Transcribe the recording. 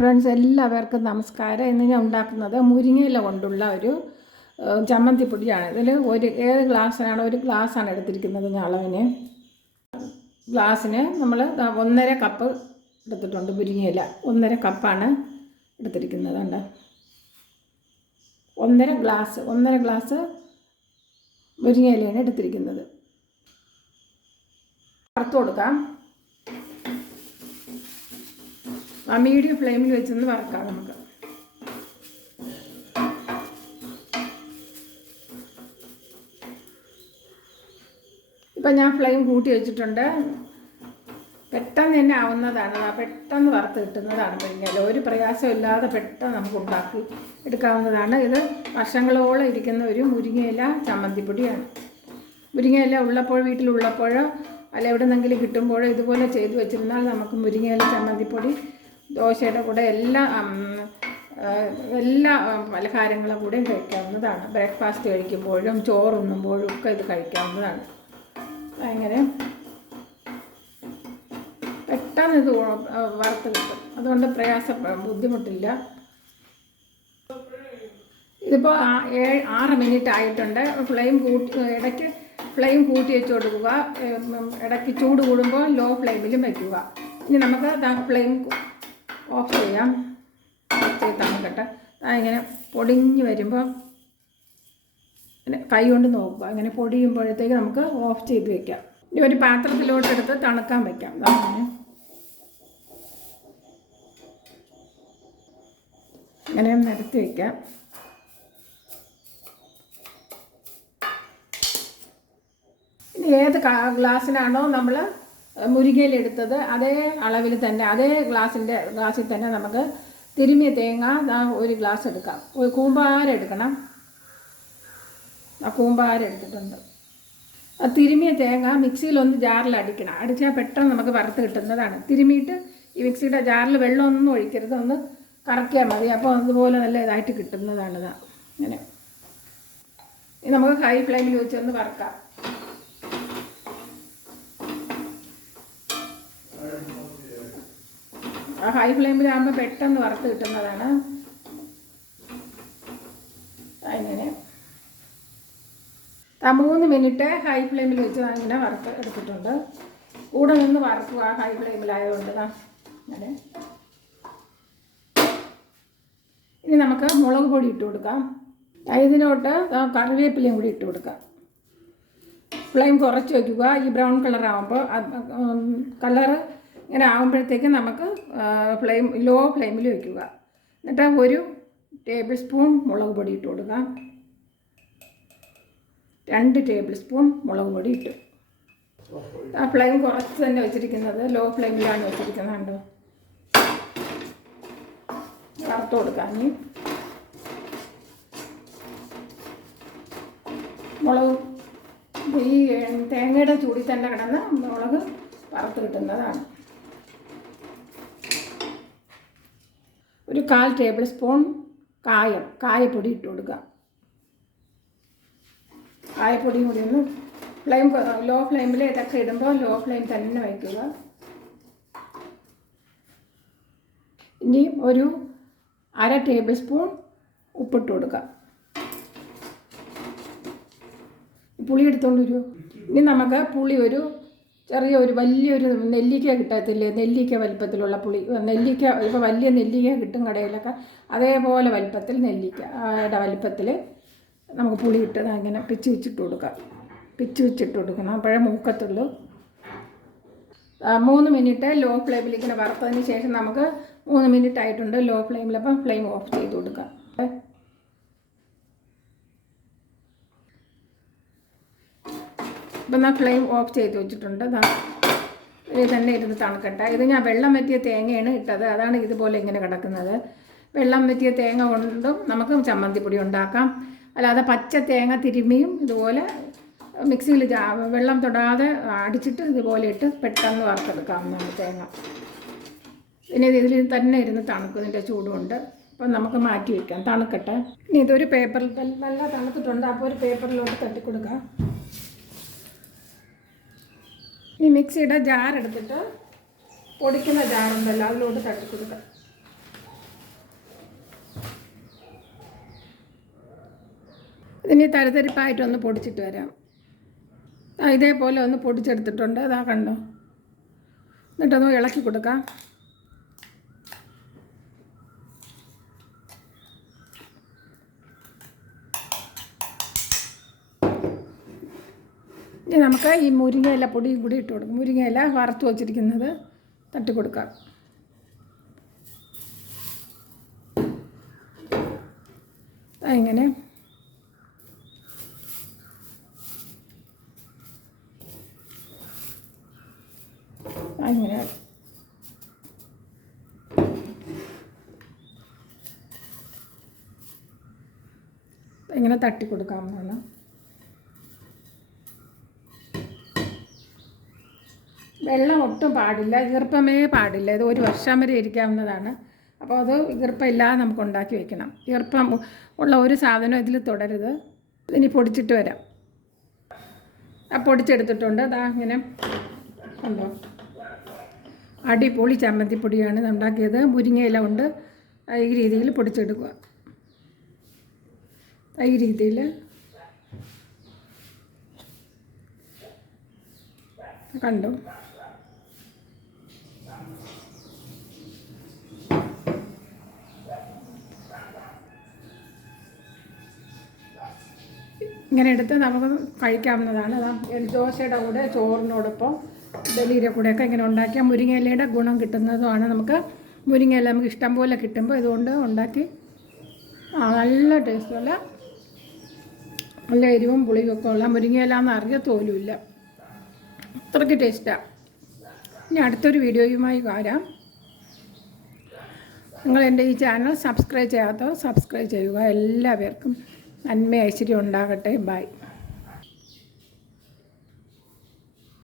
Friends എല്ലാവർക്കും നമസ്കാരം. ഇന്ന് ഞാൻ ഉണ്ടാക്കുന്നത് മുരിങ്ങയില കൊണ്ടുള്ള ഒരു ചമ്മന്തി ചമ്മന്തിപ്പൊടിയാണ്. ഇതിൽ ഒരു ഏത് ഗ്ലാസ്സിനാണ് ഒരു ഗ്ലാസ്സാണ് എടുത്തിരിക്കുന്നത് ഞാൻ അളവിന്. ഗ്ലാസ്സിന് നമ്മൾ ഒന്നര കപ്പ് എടുത്തിട്ടുണ്ട് മുരിങ്ങയില. ഒന്നര കപ്പാണ് എടുത്തിരിക്കുന്നത് ഉണ്ട് ഒന്നര ഗ്ലാസ് ഒന്നര ഗ്ലാസ് മുരിങ്ങയിലയാണ് എടുത്തിരിക്കുന്നത്. വറുത്ത് കൊടുക്കാം. ആ മീഡിയം ഫ്ലെയിമിൽ വെച്ചൊന്ന് വറക്കാം നമുക്ക്. ഇപ്പം ഞാൻ ഫ്ലെയിം കൂട്ടി വെച്ചിട്ടുണ്ട്. പെട്ടെന്ന് തന്നെ ആവുന്നതാണ്. പെട്ടെന്ന് വറുത്ത് കിട്ടുന്നതാണ് മുരിങ്ങയില ഒരു പ്രയാസമില്ലാതെ പെട്ടെന്ന് നമുക്ക് ഉണ്ടാക്കി എടുക്കാവുന്നതാണ്. ഇത് വർഷങ്ങളോളം ഇരിക്കുന്ന ഒരു മുരിങ്ങയില ചമ്മന്തിപ്പൊടിയാണ്. മുരിങ്ങയില ഉള്ളപ്പോൾ വീട്ടിലുള്ളപ്പോഴോ അല്ല എവിടെ നിന്നെങ്കിലും കിട്ടുമ്പോഴോ ഇതുപോലെ ചെയ്തു വെച്ചിരുന്നാൽ നമുക്ക് മുരിങ്ങയില ചമ്മന്തിപ്പൊടി ദോശയുടെ കൂടെ എല്ലാ എല്ലാ പലഹാരങ്ങളും കൂടെ കഴിക്കാവുന്നതാണ്. ബ്രേക്ക്ഫാസ്റ്റ് കഴിക്കുമ്പോഴും ചോറുണ്ണുമ്പോഴും ഒക്കെ ഇത് കഴിക്കാവുന്നതാണ്. അങ്ങനെ പെട്ടെന്ന് ഇത് വറുത്ത് കിട്ടും. അതുകൊണ്ട് പ്രയാസ ബുദ്ധിമുട്ടില്ല. ഇതിപ്പോൾ ആറ് മിനിറ്റ് ആയിട്ടുണ്ട്. ഫ്ലെയിം കൂട്ടി ഇടയ്ക്ക് ഫ്ലെയിം കൂട്ടി വെച്ച് കൊടുക്കുക. ഇടയ്ക്ക് ചൂട് കൂടുമ്പോൾ ലോ ഫ്ലെയിമിലും വയ്ക്കുക ഇനി നമുക്ക് ഫ്ലെയിം ഓഫ് ചെയ്യാം. ചെയ്ത് തണുക്കട്ടെ. ഇങ്ങനെ പൊടിഞ്ഞ് വരുമ്പോൾ കൈ കൊണ്ട് നോക്കുക. അങ്ങനെ പൊടിയുമ്പോഴത്തേക്ക് നമുക്ക് ഓഫ് ചെയ്ത് വെക്കാം. ഇനി ഒരു പാത്രത്തിലോട്ട് എടുത്ത് തണുക്കാൻ വെക്കാം. അങ്ങനെ അങ്ങനെ നിരത്തി വയ്ക്കാം ഇനി ഏത് ഗ്ലാസ്സിലാണോ നമ്മൾ മുരിങ്ങയിൽ എടുത്തത് അതേ അളവിൽ തന്നെ അതേ ഗ്ലാസിന്റെ ഗ്ലാസ്സിൽ തന്നെ നമുക്ക് തിരുമിയ തേങ്ങ ഒരു ഗ്ലാസ് എടുക്കാം. ഒരു കൂമ്പാരം എടുക്കണം. ആ കൂമ്പാരം എടുത്തിട്ടുണ്ട്. ആ തിരുമിയ തേങ്ങ മിക്സിയിലൊന്ന് ജാറിൽ അടിക്കണം. അടിച്ചാൽ പെട്ടെന്ന് നമുക്ക് വറുത്ത് കിട്ടുന്നതാണ്. തിരുമിയിട്ട് ഈ മിക്സിയുടെ ജാറിൽ വെള്ളമൊന്നും ഒഴിക്കരുത്. ഒന്ന് കറക്കിയാൽ മതി. അപ്പോൾ അതുപോലെ നല്ല ഇതായിട്ട് കിട്ടുന്നതാണ് ഇതാ ഇങ്ങനെ. ഇനി നമുക്ക് ഹൈ ഫ്ലെയിമിൽ വെച്ചൊന്ന് വറക്കാം. ആ ഹൈ ഫ്ലെയിമിലാകുമ്പോൾ പെട്ടെന്ന് വറുത്ത് കിട്ടുന്നതാണ്. അങ്ങനെ ആ മൂന്ന് മിനിറ്റ് ഹൈ ഫ്ലെയിമിൽ വെച്ച് ഞാൻ ഇങ്ങനെ വറുത്ത് എടുത്തിട്ടുണ്ട്. കൂടെ നിന്ന് വറുക്കുക ഹൈ ഫ്ലെയിമിലായതുകൊണ്ട് അങ്ങനെ ഇനി നമുക്ക് മുളക് പൊടി ഇട്ട് കൊടുക്കാം. ഇതിനോട്ട് കറിവേപ്പിലയും കൂടി ഇട്ട് കൊടുക്കാം. ഫ്ലെയിം കുറച്ച് വയ്ക്കുക ഈ ബ്രൗൺ കളറാകുമ്പോൾ കളറ് ഇങ്ങനെ ആകുമ്പോഴത്തേക്ക് നമുക്ക് ഫ്ലെയിം ലോ ഫ്ലെയിമിൽ വയ്ക്കുക എന്നിട്ട് ഒരു ടേബിൾ സ്പൂൺ മുളക് പൊടി ഇട്ട് കൊടുക്കാം രണ്ട് ടേബിൾ സ്പൂൺ മുളക് പൊടി ഇട്ടു. ആ ഫ്ലെയിം കുറച്ച് തന്നെ വെച്ചിരിക്കുന്നത് ലോ ഫ്ലെയിമിലാണ് വെച്ചിരിക്കുന്നത് കണ്ടോ? വറുത്ത് കൊടുക്കാം ഇനി. മുളക് ഈ തേങ്ങയുടെ ചൂടി തന്നെ കിടന്ന് മുളക് വറുത്ത് കിട്ടുന്നതാണ് ഒരു കാൽ ടേബിൾ സ്പൂൺ കായം കായപ്പൊടി ഇട്ട് കൊടുക്കുക. കായപ്പൊടിയും കൂടി ഒന്ന് ഫ്ലെയിം ലോ ഫ്ലെയിമിൽ ഇതൊക്കെ ഇടുമ്പോൾ ലോ ഫ്ലെയിം തന്നെ വയ്ക്കുക. ഇനി ഒരു അര ടേബിൾ സ്പൂൺ ഉപ്പിട്ട് കൊടുക്കുക. പുളി എടുത്തോണ്ടിരുവോ ഇനി നമുക്ക് പുളി ഒരു ചെറിയ ഒരു വലിയൊരു നെല്ലിക്ക കിട്ടത്തില്ലേ? നെല്ലിക്ക വലിപ്പത്തിലുള്ള പുളി നെല്ലിക്ക ഇപ്പോൾ വലിയ നെല്ലിക്ക കിട്ടും കടയിലൊക്കെ. അതേപോലെ വലിപ്പത്തിൽ നെല്ലിക്ക യുടെ വലിപ്പത്തിൽ നമുക്ക് പുളി ഇട്ട് അങ്ങനെ പിച്ച് വെച്ചിട്ട് കൊടുക്കാം. പിച്ച് വെച്ചിട്ട് കൊടുക്കണം. അപ്പോഴേ മൂക്കത്തുള്ളൂ. മൂന്ന് മിനിറ്റ് ലോ ഫ്ലെയിമിൽ ഇങ്ങനെ വറുത്തതിന് ശേഷം നമുക്ക് മൂന്ന് മിനിറ്റ് ആയിട്ടുണ്ട് ലോ ഫ്ലെയിമിൽ. അപ്പം ഫ്ലെയിം ഓഫ് ചെയ്ത് കൊടുക്കാം. ഇപ്പം ഞാൻ ഫ്ലെയിം ഓഫ് ചെയ്ത് വെച്ചിട്ടുണ്ട്. ഇത് തന്നെ ഇരുന്ന് തണുക്കട്ടെ. ഇത് ഞാൻ വെള്ളം വറ്റിയ തേങ്ങയാണ് ഇട്ടത്. അതാണ് ഇതുപോലെ ഇങ്ങനെ കിടക്കുന്നത്. വെള്ളം വറ്റിയ തേങ്ങ കൊണ്ടും നമുക്ക് ചമ്മന്തിപ്പൊടി ഉണ്ടാക്കാം. അല്ലാതെ പച്ച തേങ്ങ തിരുമ്മിയും ഇതുപോലെ മിക്സിയിൽ വെള്ളം തൊടാതെ അടിച്ചിട്ട് ഇതുപോലെ ഇട്ട് പെട്ടെന്ന് വറുത്തെടുക്കാവുന്നതാണ് തേങ്ങ. പിന്നെ ഇത് ഇതിൽ തന്നെ ഇരുന്ന് തണുക്കുന്നതിന്റെ ചൂടുമുണ്ട് അപ്പം നമുക്ക് മാറ്റി വയ്ക്കാം. തണുക്കട്ടെ. ഇനി ഇതൊരു പേപ്പറിൽ നല്ല തണുത്തിട്ടുണ്ട്. അപ്പോൾ ഒരു പേപ്പറിലോട്ട് തട്ടിക്കൊടുക്കാം. ഈ മിക്സിയുടെ ജാർ എടുത്തിട്ട് പൊടിക്കുന്ന ജാറുണ്ടല്ലോ അതിലോട്ട് തട്ടി കൊടുക്കാം ഇതിനി തരതരിപ്പായിട്ടൊന്ന് പൊടിച്ചിട്ട് വരാം. ഇതേപോലെ ഒന്ന് പൊടിച്ചെടുത്തിട്ടുണ്ട്. അതാ കണ്ടോ? എന്നിട്ടൊന്ന് ഇളക്കി കൊടുക്കാം. ഇനി നമുക്ക് ഈ മുരിങ്ങയില പൊടിയും കൂടി ഇട്ട് കൊടുക്കും. മുരിങ്ങയില വറുത്ത് വച്ചിരിക്കുന്നത് തട്ടി കൊടുക്കാം. ഇങ്ങനെ. ദാ ഇങ്ങനെ. തട്ടി തട്ടി കൊടുക്കാവുന്നതാണ് വെള്ളം ഒട്ടും പാടില്ല ഈർപ്പമേ പാടില്ല. ഇത് ഒരു വർഷം വരെ ഇരിക്കാവുന്നതാണ്. അപ്പോൾ അത് ഈർപ്പമില്ലാതെ നമുക്ക് ഉണ്ടാക്കി വെക്കണം. ഈർപ്പം ഉള്ള ഒരു സാധനം ഇതിൽ തുടരുത്. ഇനി പൊടിച്ചിട്ട് വരാം. ആ പൊടിച്ചെടുത്തിട്ടുണ്ട്. അതാ ഇങ്ങനെ കണ്ടോ? അടിപൊളി ചമ്മന്തിപ്പൊടിയാണ് ഉണ്ടാക്കിയത്. മുരിങ്ങയില കൊണ്ട് ഈ രീതിയിൽ പൊടിച്ചെടുക്കുക. ഈ രീതിയിൽ കണ്ടു? ഇങ്ങനെ എടുത്ത് നമുക്ക് കഴിക്കാവുന്നതാണ്. ദോശയുടെ കൂടെ ചോറിനോടൊപ്പം ഡെലിയുടെ കൂടെയൊക്കെ ഇങ്ങനെ ഉണ്ടാക്കിയാൽ മുരിങ്ങയിലയുടെ ഗുണം കിട്ടുന്നതുമാണ്. നമുക്ക് മുരിങ്ങയില നമുക്ക് ഇഷ്ടം പോലെ കിട്ടുമ്പോൾ ഇതുകൊണ്ട് ഉണ്ടാക്കി നല്ല ടേസ്റ്റുള്ള നല്ല എരിവും പുളിയും ഒക്കെ ഉള്ള മുരിങ്ങയില എന്ന് അറിയത്തോലുമില്ല അത്രയ്ക്ക് ടേസ്റ്റാണ് ഇനി അടുത്തൊരു വീഡിയോയുമായി വരാം. നിങ്ങൾ എന്റെ ഈ ചാനൽ സബ്സ്ക്രൈബ് ചെയ്യാത്തവർ സബ്സ്ക്രൈബ് ചെയ്യുക. എല്ലാവർക്കും നന്മ ഐശ്വര്യം ഉണ്ടാകട്ടെ. ബൈ.